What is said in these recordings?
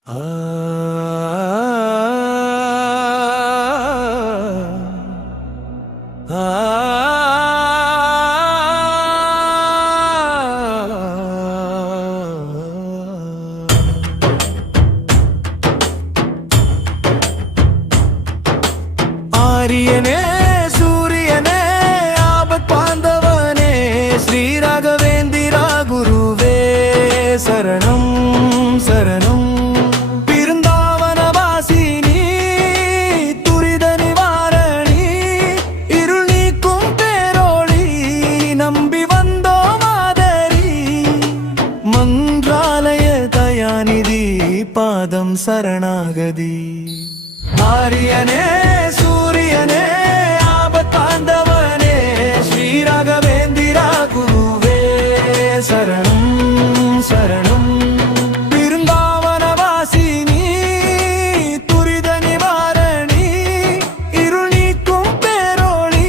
ஆரியனே சூரியனே ஆபத் பாந்தவனே ஸ்ரீ ராகவேந்திரா குருவே சரணம் சரணம். பிருந்தாவனவாசினி துரித நிவாரணி இருள் நீக்கும் பேரோளி நம்பி வந்தோ மாதரி மன்றாலய தயாநிதி பாதம் சரணாகதி. ஆரியனே சூரியனே ஆபத் பாந்தவனே ஸ்ரீ ராகவேந்திரா குருவே சரணம் சரணம். பிருந்தாவனவாசினி துரித நிவாரணி இருள் நீக்கும் பேரோளி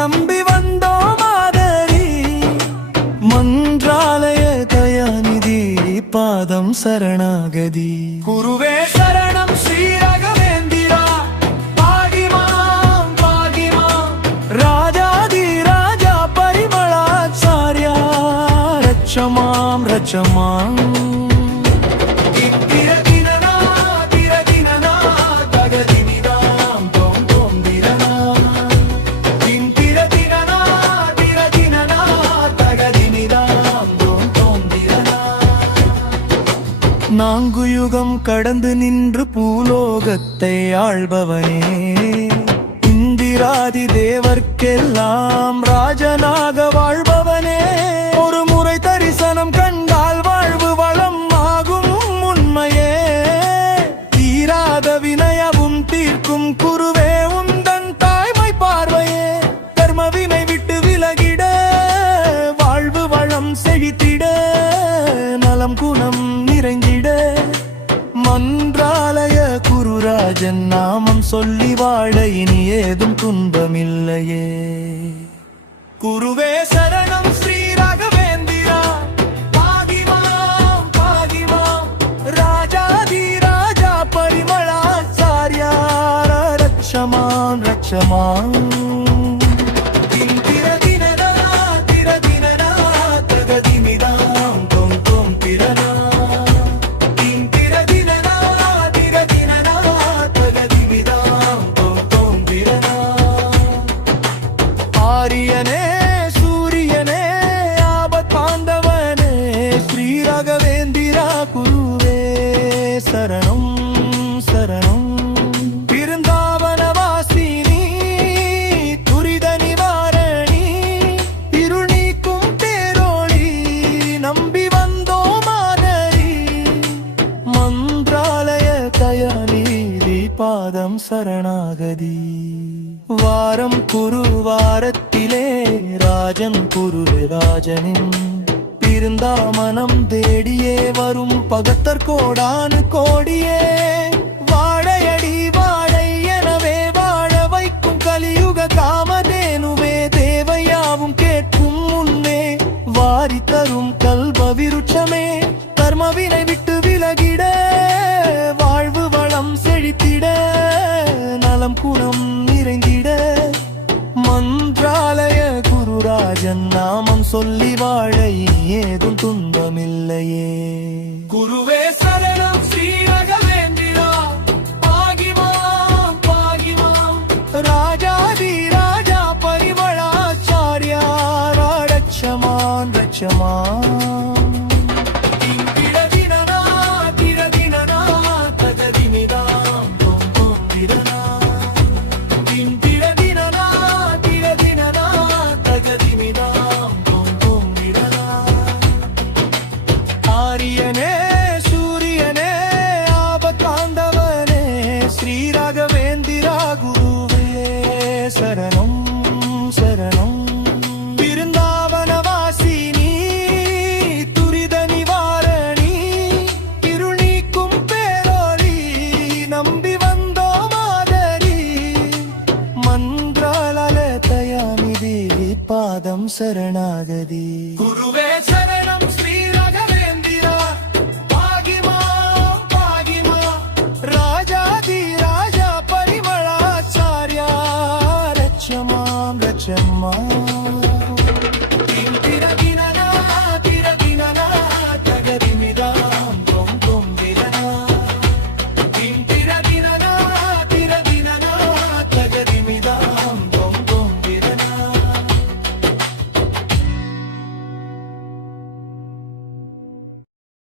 நம்பி வந்தோ மாதரி மன்றாலய தயாநிதி பாதம் சரணாகதி. குருவே சரணம் ஸ்ரீ ராகவேந்திரா பாகிமாம் பாகிமாம் ராஜாதி ராஜா பரிமளாச்சார்யா ரட்சமாம் ரட்சமாம். நான்கு யுகம் கடந்து நின்று பூலோகத்தை ஆள்பவனே இந்திராதி தேவர்க்கெல்லாம் ராஜனாக வாழ்பவனே ஒரு முறை தரிசனம் கண்டால் வாழ்வு வளம் ஆகும் உண்மையே தீராத வினயவும் தீர்க்கும் குருவே உந்தன் தாய்மை பார்வையே கர்ம வினை விட்டு விலகிட வாழ்வு வளம் செழித்திட நலம் குணம் நிறைந்திட மன்றாலய குருராஜன் நாமம் சொல்லி வாழ இனி ஏதும் துன்பமில்லையே. குருவே சரணம் ஸ்ரீ ராகவேந்திரா பாகிமாம் பாகிமாம் ராஜாதி ராஜா பரிமளாச்சார்யா ரட்சமாம் ரட்சமாம். ஆரியனே சூரியனே ஆபத் பாந்தவனே ஸ்ரீ ராகவேந்திரா குருவே சரணம் சரணம். பிருந்தாவனவாசினி துரித நிவாரணி இருள் நீக்கும் பேரோளி நம்பி வந்தோ மாதரி மன்றாலய தயாநிதி பாதம் சரணாகதி. வாரம் குரு வாரத்திலே ராஜன் குருவே ராஜனின் பிருந்தாமனம் தேடியே வரும் பகத்தர் கோடானு கோடியே வாழையடி வாழை எனவே வாழ வைக்கும் கலியுக காமதேனுவே தேவையாவும் கேட்கும் முன்னே வாரி தரும் கல்ப விருட்சமே கர்மவினை விட்டு விலகிட வாழ்வு வளம் செழித்திட நலம் குணம் நிறைந்திட மன்றாலய குருராஜன் நாமம் சொல்லி வாழ ஏதும் துன்பமில்லையே. குருவே சரணம் ஸ்ரீ ராகவேந்திரா பாகிமாம் பாகிமாம் ராஜாதி ராஜா பரிமளாச்சார்யா ரட்சமான் ரட்சமான். ஆரியனே சூரியனே ஆபத் பாந்தவனே ஸ்ரீ ராகவேந்திரா குருவே சரணம் சரணம். பிருந்தாவனவாசினி துரித நிவாரணி இருள் நீக்கும் பேரோளி நம்பி வந்தோ மாதரி மன்றாலய தயாநிதி பாதம் சரணாகதி. குருவே சரணம் ஸ்ரீ ராகவேந்திரா பாகிமாம் பாகிமாம் மாங்க செம்மா